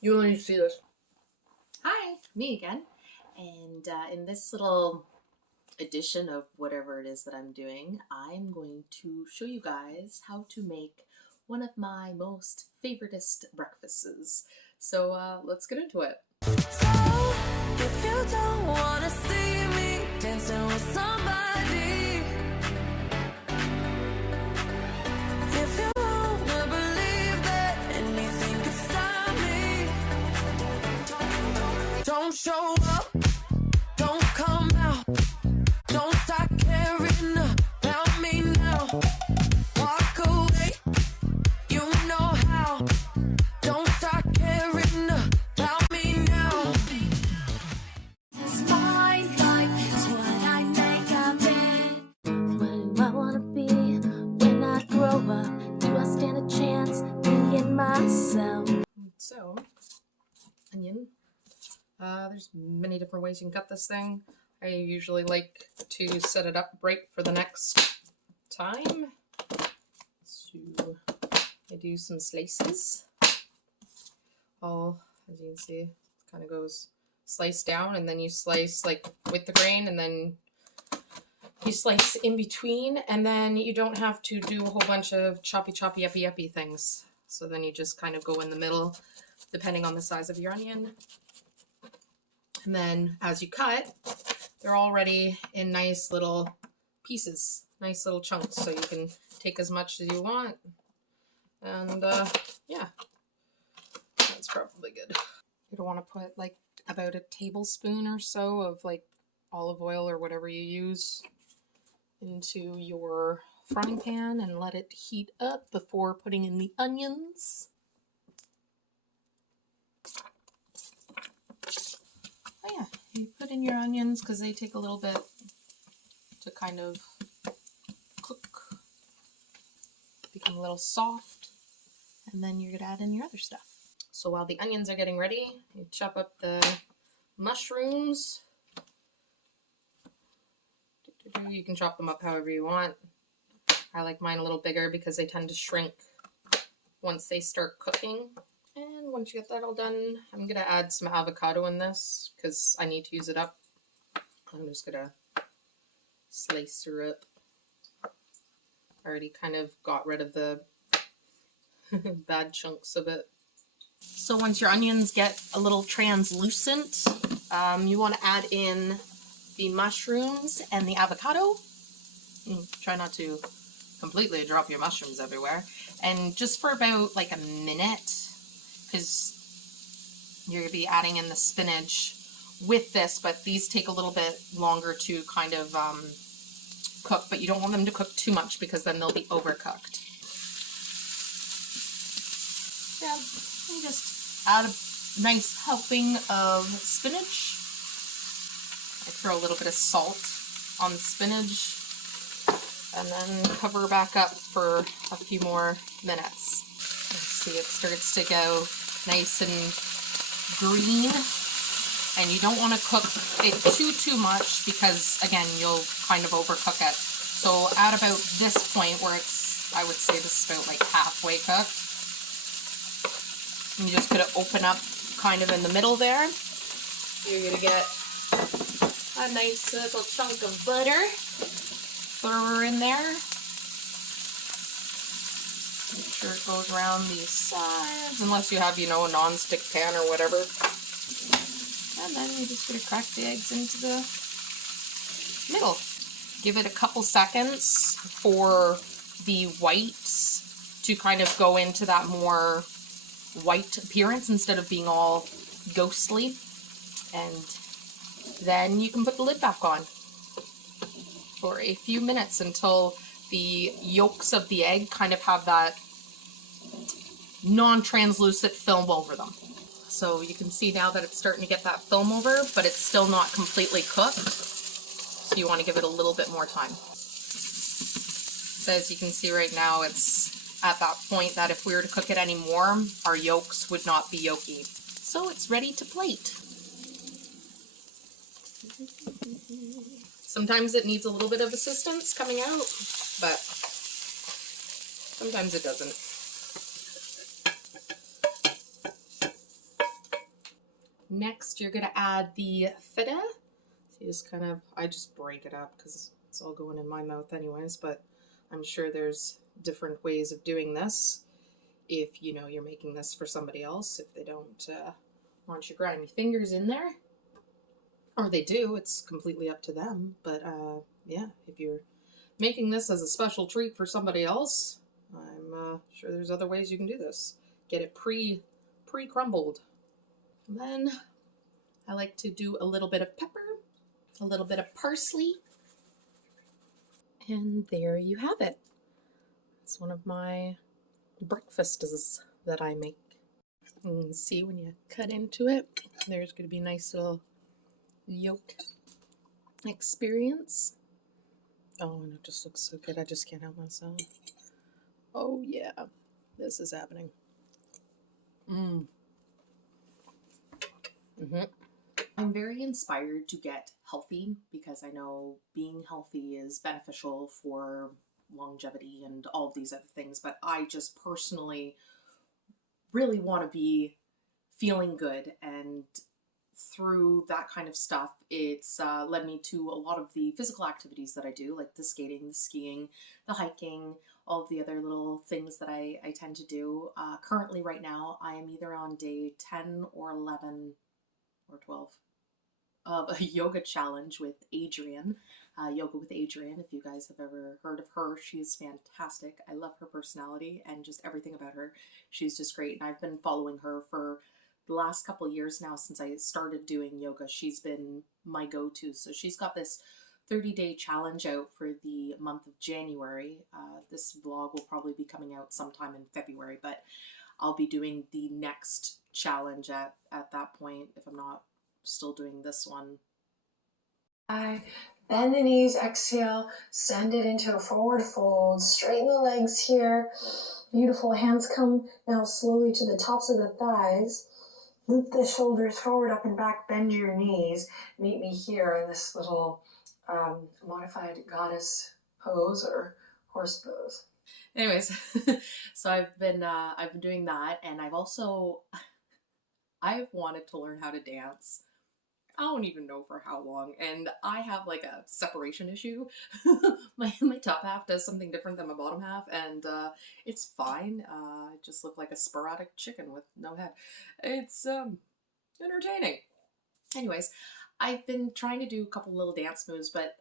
You only need to see this. Hi, me again. And in this little edition of whatever it is that I'm doing, I'm going to show you guys how to make one of my most favoritest breakfasts. So let's get into it. So, if you don't wanna see me dancing with somebody, if you wanna believe that anything can stop me, don't show up, don't come out, don't start caring about me now. Walk away, you know how. Don't start caring about me now. This my life is what I make of it. What do I wanna be when I grow up? Do I stand a chance being myself? So, onion. There's many different ways you can cut this thing. I usually like to set it up right for the next time. So I do some slices. All, as you can see, it kind of goes slice down, and then you slice like with the grain, and then you slice in between, and then you don't have to do a whole bunch of choppy yuppie things. So then you just kind of go in the middle, depending on the size of your onion. And then as you cut, they're already in nice little pieces, nice little chunks, so you can take as much as you want. And yeah, that's probably good. You don't want to put like about a tablespoon or so of like olive oil or whatever you use into your frying pan and let it heat up before putting in the onions. Oh yeah, you put in your onions because they take a little bit to kind of cook, become a little soft, and then you're gonna add in your other stuff. So while the onions are getting ready, you chop up the mushrooms. You can chop them up however you want. I like mine a little bigger because they tend to shrink once they start cooking. And once you get that all done, I'm gonna add some avocado in this because I need to use it up. I'm just gonna slice her up. I already kind of got rid of the bad chunks of it. So once your onions get a little translucent, you want to add in the mushrooms and the avocado. Try not to completely drop your mushrooms everywhere. And just for about like a minute, because you're going to be adding in the spinach with this, but these take a little bit longer to kind of cook, but you don't want them to cook too much because then they'll be overcooked. Yeah, you just add a nice helping of spinach. I throw a little bit of salt on the spinach and then cover back up for a few more minutes. See, it starts to go nice and green, and you don't want to cook it too much because again you'll kind of overcook it. So at about this point where it's, I would say this is about like halfway cooked, and you just gonna open up kind of in the middle there. You're gonna get a nice little chunk of butter. Throw her in there. Make sure it goes around these sides, unless you have, you know, a non-stick pan or whatever. And then you're just going to crack the eggs into the middle. Give it a couple seconds for the whites to kind of go into that more white appearance instead of being all ghostly. And then you can put the lid back on for a few minutes until the yolks of the egg kind of have that non-translucent film over them. So you can see now that it's starting to get that film over, but it's still not completely cooked. So you want to give it a little bit more time. So as you can see right now, it's at that point that if we were to cook it anymore, our yolks would not be yolky. So it's ready to plate. Sometimes it needs a little bit of assistance coming out, but sometimes it doesn't. Next, you're gonna add the feta. So you just kind of, I just break it up because it's all going in my mouth anyways, but I'm sure there's different ways of doing this if you know you're making this for somebody else, if they don't want you grind your fingers in there. Or they do, it's completely up to them. But yeah, if you're making this as a special treat for somebody else, I'm sure there's other ways you can do this. Get it pre-crumbled. And then I like to do a little bit of pepper, a little bit of parsley, and there you have it. It's one of my breakfasts that I make. You can see when you cut into it, there's going to be a nice little yolk experience. Oh, and it just looks so good. I just can't help myself. Oh yeah, this is happening. I'm very inspired to get healthy because I know being healthy is beneficial for longevity and all of these other things, but I just personally really want to be feeling good, and through that kind of stuff, it's led me to a lot of the physical activities that I do, like the skating, the skiing, the hiking, all of the other little things that I tend to do. Currently, right now, I am either on day 10 or 11 or 12 of a yoga challenge with Adrian. Yoga with Adrian, if you guys have ever heard of her, she's fantastic. I love her personality and just everything about her. She's just great, and I've been following her for the last couple of years now since I started doing yoga. She's been my go-to. So she's got this 30-day challenge out for the month of January. This vlog will probably be coming out sometime in February, but I'll be doing the next challenge at that point if I'm not still doing this one. Bend the knees, exhale, send it into a forward fold, straighten the legs here. Beautiful, hands come now slowly to the tops of the thighs. Loop the shoulders forward, up and back, bend your knees. Meet me here in this little modified goddess pose or horse pose. Anyways, so I've been doing that, and I've wanted to learn how to dance. I don't even know for how long, and I have like a separation issue. my top half does something different than my bottom half, and it's fine. I just look like a sporadic chicken with no head. It's entertaining. Anyways, I've been trying to do a couple little dance moves, but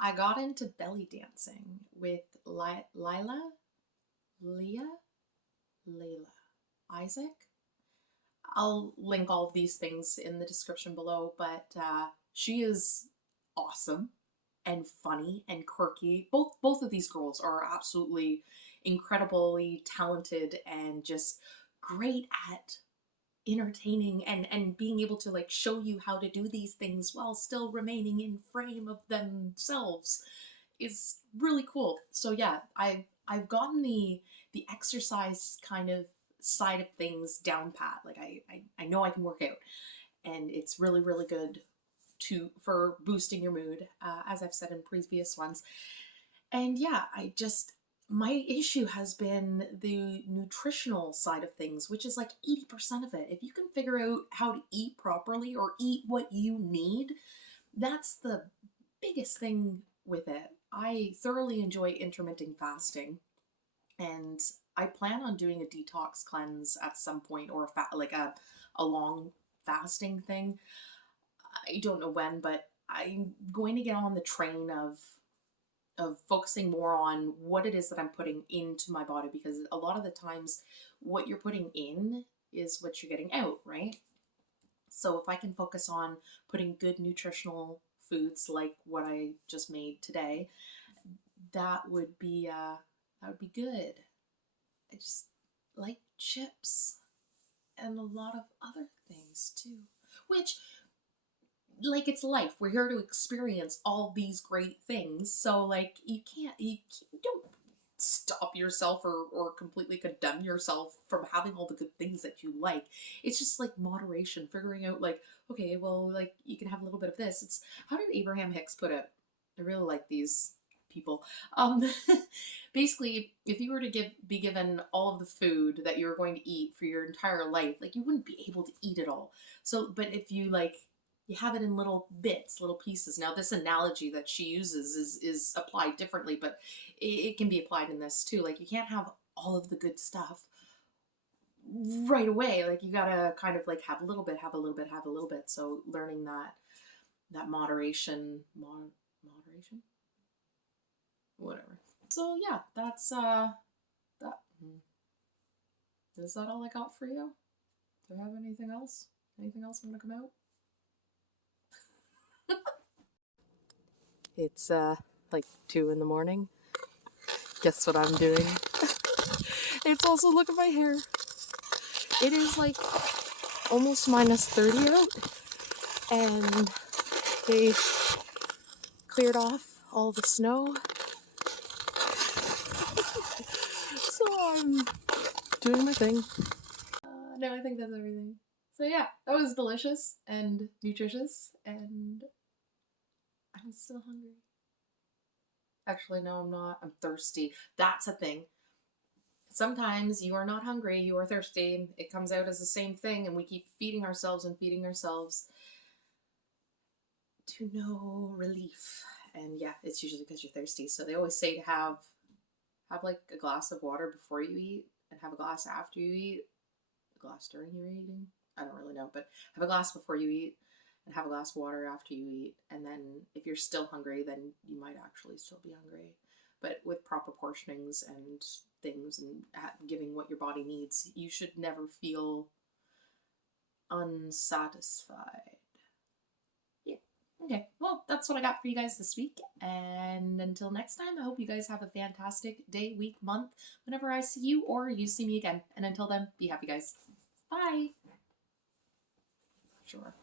I got into belly dancing with Leilah, Isaac. I'll link all of these things in the description below, but she is awesome and funny and quirky. Both of these girls are absolutely incredibly talented and just great at entertaining and being able to like show you how to do these things while still remaining in frame of themselves is really cool. So yeah, I've gotten the exercise kind of side of things down pat. Like I know I can work out, and it's really good for boosting your mood, as I've said in previous ones. And yeah, my issue has been the nutritional side of things, which is like 80% of it. If you can figure out how to eat properly or eat what you need, that's the biggest thing with it. I thoroughly enjoy intermittent fasting, and I plan on doing a detox cleanse at some point, or a long fasting thing. I don't know when, but I'm going to get on the train of focusing more on what it is that I'm putting into my body, because a lot of the times what you're putting in is what you're getting out, right? So if I can focus on putting good nutritional foods like what I just made today, that would be good. I just like chips and a lot of other things too, which, like, it's life. We're here to experience all these great things. So like you don't stop yourself or completely condemn yourself from having all the good things that you like. It's just like moderation, figuring out like, okay, well, like you can have a little bit of this. It's, how did Abraham Hicks put it? I really like these people. Basically, if you were to be given all of the food that you're going to eat for your entire life, like you wouldn't be able to eat it all. So, but if you like, you have it in little bits, little pieces. Now, this analogy that she uses is applied differently, but it can be applied in this too. Like, you can't have all of the good stuff right away. Like, you gotta kind of like have a little bit, have a little bit, have a little bit. So learning that moderation, whatever. So yeah, that's that. Is that all I got for you? Do I have anything else? Anything else want to come out? It's like 2 in the morning. Guess what I'm doing? It's also, look at my hair. It is like almost -30 out, and they cleared off all the snow. So I'm doing my thing. No, I think that's everything. So yeah, that was delicious and nutritious, and I'm still hungry. Actually, no, I'm not. I'm thirsty. That's a thing. Sometimes you are not hungry, you are thirsty. It comes out as the same thing, and we keep feeding ourselves and feeding ourselves to no relief. And yeah, it's usually because you're thirsty. So they always say to have like a glass of water before you eat, and have a glass after you eat. A glass during your eating? I don't really know, but have a glass before you eat, and have a glass of water after you eat. And then if you're still hungry, then you might actually still be hungry. But with proper portionings and things, and giving what your body needs, you should never feel unsatisfied. Yeah. Okay. Well, that's what I got for you guys this week. And until next time, I hope you guys have a fantastic day, week, month, whenever I see you or you see me again. And until then, be happy, guys. Bye. Sure.